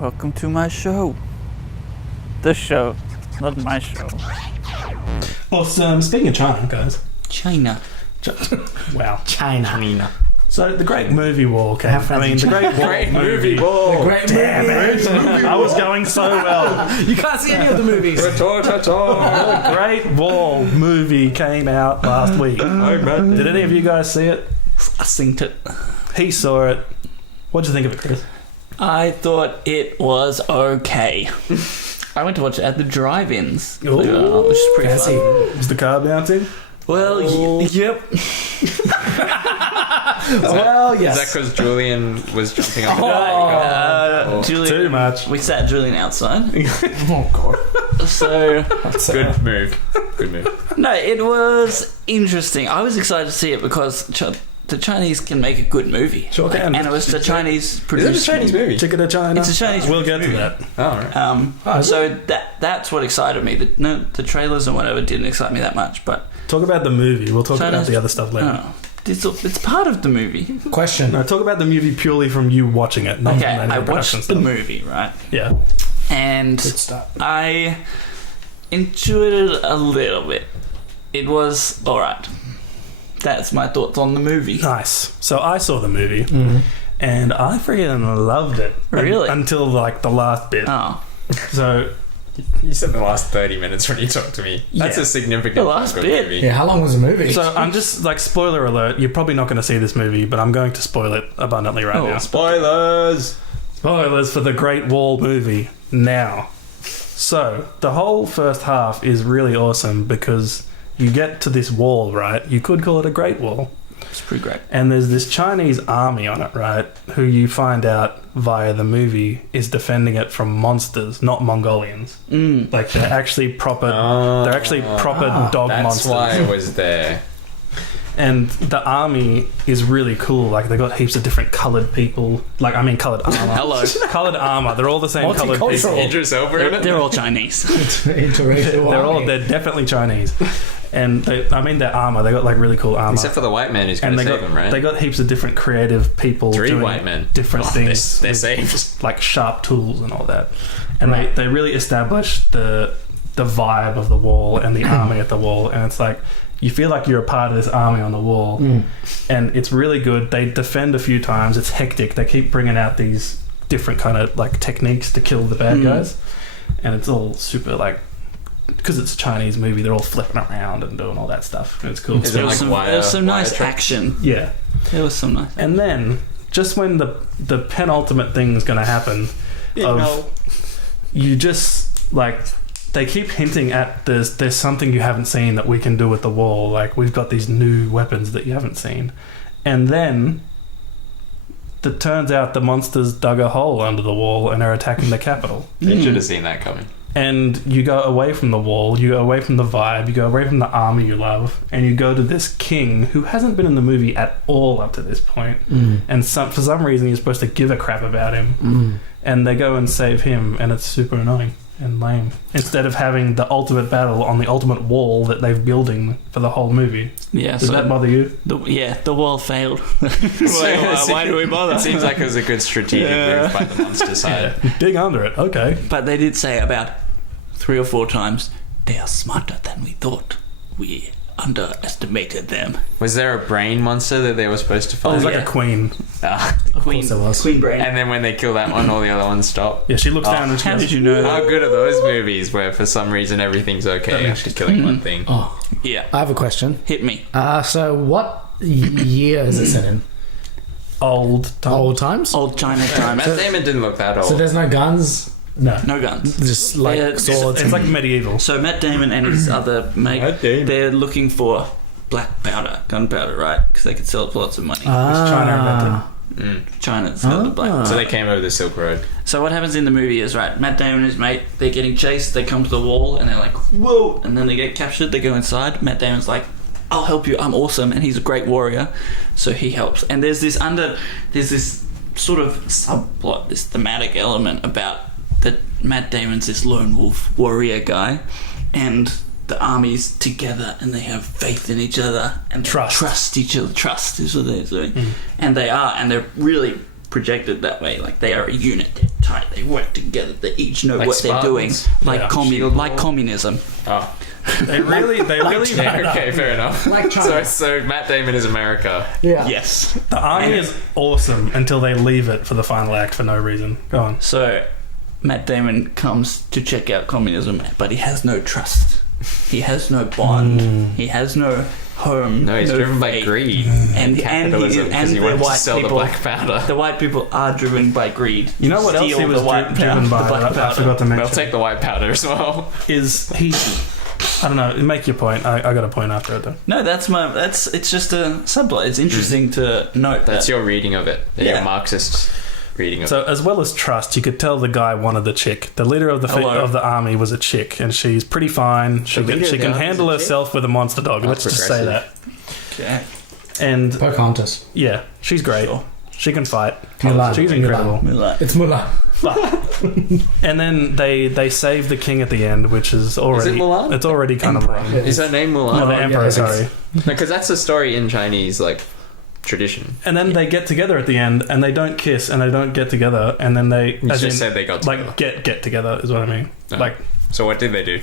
Welcome to my show. The show, not my show. Awesome. Speaking of China, guys. China. Wow. China. So the Great Movie Wall came. The Great Movie Wall. The Great Movie. I was going so well. You can't see any of the movies. The Great Wall movie came out last week. Did any of you guys see it? I synced it. He saw it. What did you think of it, Chris? I thought it was okay. I went to watch it at the drive-ins, Ooh. which is pretty Fancy. fun. Was the car bouncing? Well, yep. Well, Is yes. that because Julian was jumping up? Julian, Too much. We sat Julian outside. Oh, God. So, Good move. Good move. no, it was interesting. I was excited to see it because the Chinese can make a good movie. Sure can. And it was the Chinese Is produced. it a Chinese movie? Chicken to China. It's a Chinese We'll get to movie. that. Oh, all right. So that's what excited me. The trailers and whatever didn't excite me that much, but Talk about the movie. We'll talk about China's- the other stuff later. it's part of the movie. Question. No, talk about the movie purely from you watching it, not Okay, from any I of the production watched the stuff. movie, right? Yeah. And Good start. I enjoyed it a little bit. It was alright. That's my thoughts on the movie. Nice. So I saw the movie Mm-hmm. and I freaking loved it. Really? Until like the last bit. Oh, So You said the last 30 minutes when you talked to me. That's Yeah. a significant The last chunk of bit. movie. Yeah, how long was the movie? So I'm just like, spoiler alert, you're probably not going to see this movie, but I'm going to spoil it abundantly right Oh. now. Spoilers! Spoilers for the Great Wall movie now. So the whole first half is really awesome because you get to this wall, right? You could call it a Great Wall. it's pretty great. And there's this Chinese army on it, right? Who you find out via the movie is defending it from monsters, not Mongolians. Like they're actually proper. They're actually proper dog That's monsters. why it was there. And the army is really cool. Like they got heaps of different coloured people. Like coloured armor. Hello. Coloured armor. They're all the same coloured people. Multicultural. Idris Elba in it? They're all Chinese. Interracial. army. They're definitely Chinese. And their armor. They got like really cool armor. Except for the white man who's going and to they save got him, right? they got heaps of different creative people. 3 doing white men. different Oh, things. They're with, saved. like sharp tools and all that. And they really established the vibe of the wall and the army at the wall. And it's like you feel like you're a part of this army on the wall. And it's really good. They defend a few times. It's hectic. They keep bringing out these different kind of like techniques to kill the bad guys. And it's all super like, because it's a Chinese movie, they're all flipping around and doing all that stuff. And it's cool. Is it There like was some, wire- there was some wire nice tricks? action. Yeah. There was some nice. And then, just when the penultimate thing's going to happen, you just, like, they keep hinting at there's something you haven't seen that we can do with the wall. Like, we've got these new weapons that you haven't seen. And then, it turns out the monsters dug a hole under the wall and are attacking the capital. You should have seen that coming. And you go away from the wall, you go away from the vibe, you go away from the army you love, and you go to this king who hasn't been in the movie at all up to this point. And for some reason you're supposed to give a crap about him. And they go and save him, and it's super annoying and lame. Instead of having the ultimate battle on the ultimate wall that they're building for the whole movie. Yeah, Does so that bother you? the wall failed. why do we bother? It seems like it was a good strategic move by the monster side. Dig under it, okay. But they did say about 3 or 4 times, they are smarter than we thought. We underestimated them. Was there a brain monster that they were supposed to It fight? was like yeah. a queen. Queen, there was. Queen Brain. And then when they kill that one, all the other ones stop. Yeah, she looks down and she How goes, did you know How that? good are those movies where for some reason everything's okay after killing one thing? Oh, Yeah, I have a question. hit me. So what year is it set in? old time. Old times? Old China time. Matt Damon didn't look that old. So there's no guns? No. No guns. Just like Yeah, swords? It's like medieval. So Matt Damon and his other mate, Matt Damon. they're looking for black powder, gunpowder, right? Because they could sell it for lots of money. China China's got the black. So they came over the Silk Road. So what happens in the movie is, right, Matt Damon and his mate, they're getting chased, they come to the wall, and they're like, whoa! And then they get captured, they go inside, Matt Damon's like, I'll help you, I'm awesome, and he's a great warrior, so he helps. And there's this sort of subplot, this thematic element about that Matt Damon's this lone wolf warrior guy, and the army's together and they have faith in each other and they Trust. trust each other. Trust is what they're doing. And they are, and they're really projected that way. Like they are a unit, they're tight, they work together, they each know Like what they're doing. Spartans? Like Yeah. like communism. Oh, They really yeah, okay, fair enough. Like China. So Matt Damon is America. Yeah. Yes. the army is awesome until they leave it for the final act for no reason. Go on. So Matt Damon comes to check out communism, but he has no trust. He has no bond. He has no home. No, he's driven by faith. greed. And Capitalism, because he the wanted to white sell the people, black powder. The white people are driven by greed. You know what else Steal he was the white driven by? the black that I powder. forgot to They'll mention. take the white powder as well. Is he? I don't know. Make your point. I got a point after it though. No, it's just a subplot. It's interesting to note That's that. your reading of it. Yeah. Your Marxist reading of So as well as trust, you could tell the guy wanted the chick. The leader of the Hello. of the army was a chick, and she's pretty fine. She leader can, of she the can army is handle a chick? herself with a monster dog. That's Let's just say that. Okay. And Pocahontas. yeah, she's great. Sure. She can fight. Mulan. She's incredible. Mulan. It's Mulan. And then they save the king at the end, which is already Mulan? it's already kind Emperor. of wrong. Is her name Mulan? No, the yeah, emperor. it's- Sorry. Because that's a story in Chinese, like, tradition. And then they get together at the end, and they don't kiss, and they don't get together, and then they You as just in, said they got together. like get together is what I mean. Oh. Like So what did they do?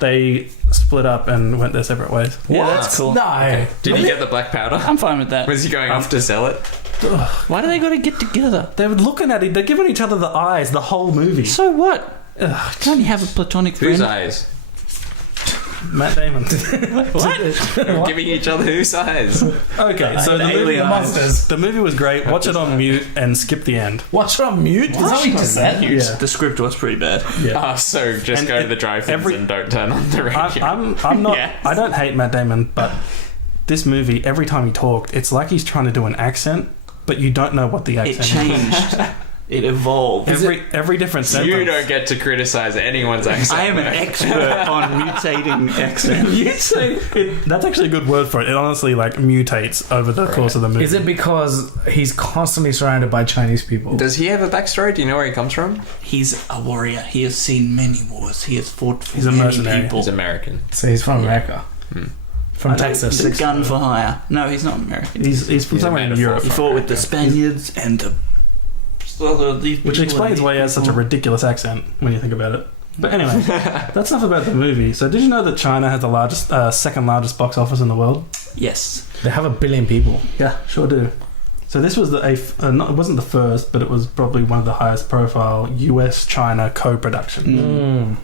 they split up and went their separate ways. Yeah, What? that's cool. No. Did he get the black powder? I'm fine with that. Was he going off to sell it? Why do they got to get together? They were looking at it. They're giving each other the eyes the whole movie. So what? Can't you have a platonic Whose friend? eyes? Matt Damon. What? Giving each other whose eyes? Okay, so the movie, alien monsters. the movie was great. Watch it on mute and skip the end. Watch it on mute? Is that what you just said? Yeah. The script was pretty bad. Yeah. So just And go to the drive-ins every- and don't turn on the radio. I'm not. Yes. I don't hate Matt Damon, but this movie, every time he talked, it's like he's trying to do an accent, but you don't know what the It accent is. changed. It evolved. Every different sentence. You don't get to criticize anyone's accent. I am an expert on mutating accents. That's actually a good word for it. It honestly like mutates over the course of the movie. Is it because he's constantly surrounded by Chinese people? Does he have a backstory? Do you know where he comes from? He's a warrior. He has seen many wars. He has fought for He's a many mercenary. people. He's American. So he's from America. From Texas. He's a gun for hire. No, he's not American. He's from He's a somewhere in metaphor Europe, He fought with the Spaniards and the. which explains why he has such a ridiculous accent when you think about it. But anyway, that's enough about the movie. So, did you know that China has the largest, second largest box office in the world? Yes. They have 1 billion people. Yeah, sure do. So this was not, it wasn't the first, but it was probably one of the highest profile US-China co-production.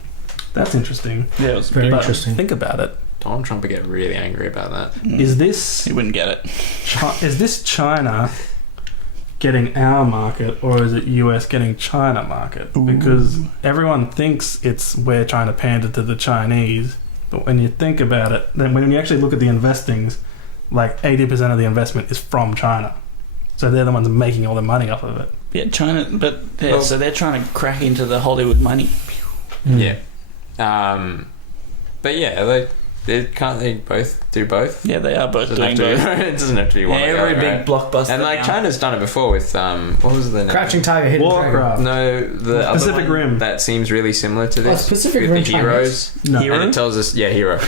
That's interesting. Yeah, it was Very But interesting. think about it. Donald Trump would get really angry about that. Is this He wouldn't get it. Is this China getting our market, or is it US getting China market? Because everyone thinks it's we're trying to pander to the Chinese, but when you think about it, then when you actually look at the investings, like 80% of the investment is from China. So they're the ones making all the money off of it. Yeah, China, but yeah, so they're trying to crack into the Hollywood money. Yeah. But yeah, can't they both do both? Yeah, they are both Doesn't doing have to both. be, it doesn't have to be one Yeah, or the every other, big right? blockbuster. And like now. China's done it before with what was the name? Crouching Tiger, Hidden Dragon. Warcraft. No, the other Pacific one Rim. that seems really similar to this. it's Pacific with Rim the heroes. No. Hero? And it tells us, Hero.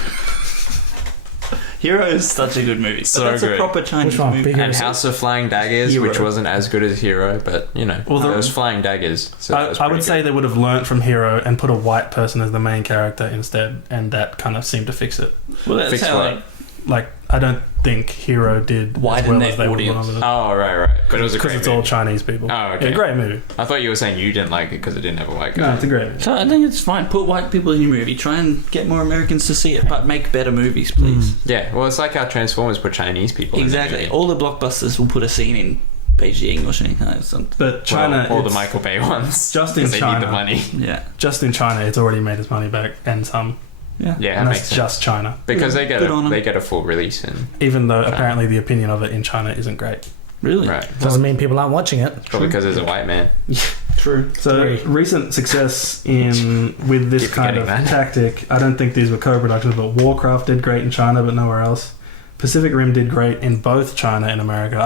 Hero is such a good movie. So That's good. a proper Chinese Which one? movie. Big And House of Flying Daggers, Hero. which wasn't as good as Hero, but you know, Well, it was Flying Daggers. So that was I would pretty say good. they would have learnt from Hero and put a white person as the main character instead, and that kind of seemed to fix it. Well, that's Fix how what? Like, I don't think Hero did Widen as well their as they would audience. have. Oh right, but it was a Because great it's all movie. Chinese people. Oh, okay. Yeah, great movie. I thought you were saying you didn't like it because it didn't have a white guy. No, it's a great movie. So I think it's fine. Put white people in your movie. Try and get more Americans to see it, but make better movies, please. Yeah, well, it's like how Transformers put Chinese people. Exactly. In there. All the blockbusters will put a scene in Beijing or Shanghai or something. But China, all the it's- Michael Bay ones. Just in 'cause they China. need the money. Yeah. just in China, it's already made its money back and some. Yeah. Yeah, that and makes that's sense. just China. Because they Good on 'em. get a full release in. Even though China. apparently the opinion of it in China isn't great. Really? Right. Doesn't mean people aren't watching it. Probably because there's a white man. True. So Three. recent success with this Keep kind of forgetting that. tactic. I don't think these were co-productions, but Warcraft did great in China, but nowhere else. Pacific Rim did great in both China and America.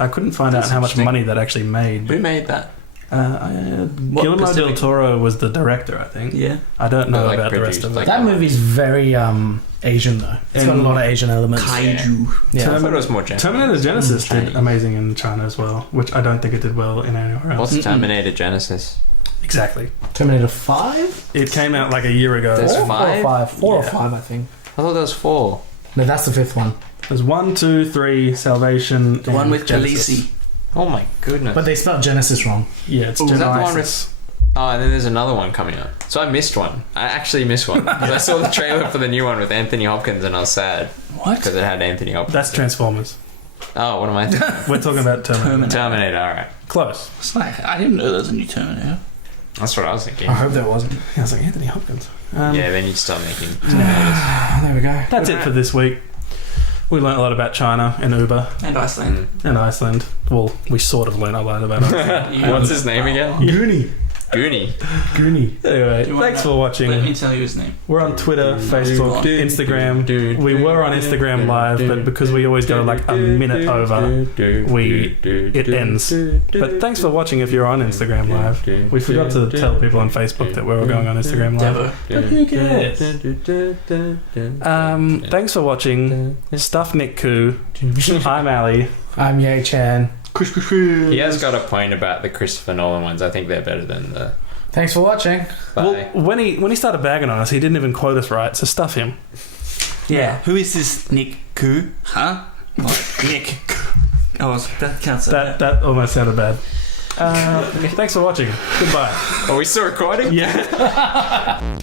I couldn't find That's out how much interesting. money that actually made. Who made that? Guillermo del Pacific- Toro was the director, I think. Yeah. I don't know But, like, about the rest produced, of it. like- That movie's very Asian though. It's got a And lot of Asian elements. Kaiju. Yeah. I thought it was more Japanese. Terminator Genesis did Chinese. amazing in China as well, which I don't think it did well in anywhere else. What's Terminator Genesis? Exactly. Terminator 5? It came out like a year ago. There's Four or five? 5? 4 or Yeah. 5, I think. I thought there was 4. No, that's the 5th one. There's 1, 2, 3, Salvation. The one and with Genesis. Khaleesi. Oh my goodness. But they spelled Genesis wrong. Yeah, it's Is that the one Genesis. Oh, and then there's another one coming out. So I missed one. I actually missed one. Because I saw the trailer for the new one with Anthony Hopkins and I was sad. What? Because it had Anthony Hopkins. That's Transformers. Oh, what am I? We're talking about Terminator. Terminator, alright. Close. It's like, I didn't know there was a new Terminator. That's what I was thinking. I hope there wasn't. Yeah, I was like, Anthony Hopkins. Yeah, they need to start making Terminators. There we go. That's it for this week. We learned a lot about China and Uber And Iceland. and Iceland. Well, we sort of learned a lot about Iceland. What's his name again? Goonie. Goonie. Goonie. Anyway, Do you want thanks that? for watching. Let me tell you his name. We're on Twitter, Facebook, Instagram. We were on Instagram Live, but because we always go like a minute over, it ends. But thanks for watching if you're on Instagram Live. We forgot to tell people on Facebook that we were going on Instagram Live. Devo. But who cares? Thanks for watching. Stuff Nick Koo. I'm Ali. I'm Ye Chan. He has got a point about the Christopher Nolan ones. I think they're better than the... Thanks for watching. Well, Bye. when he started bagging on us, he didn't even quote us right, so stuff him. Yeah. Who is this Nick Koo? Huh? What? Nick Koo. Oh, that can't say that. That almost sounded bad. Thanks for watching. Goodbye. Are we still recording? Yeah.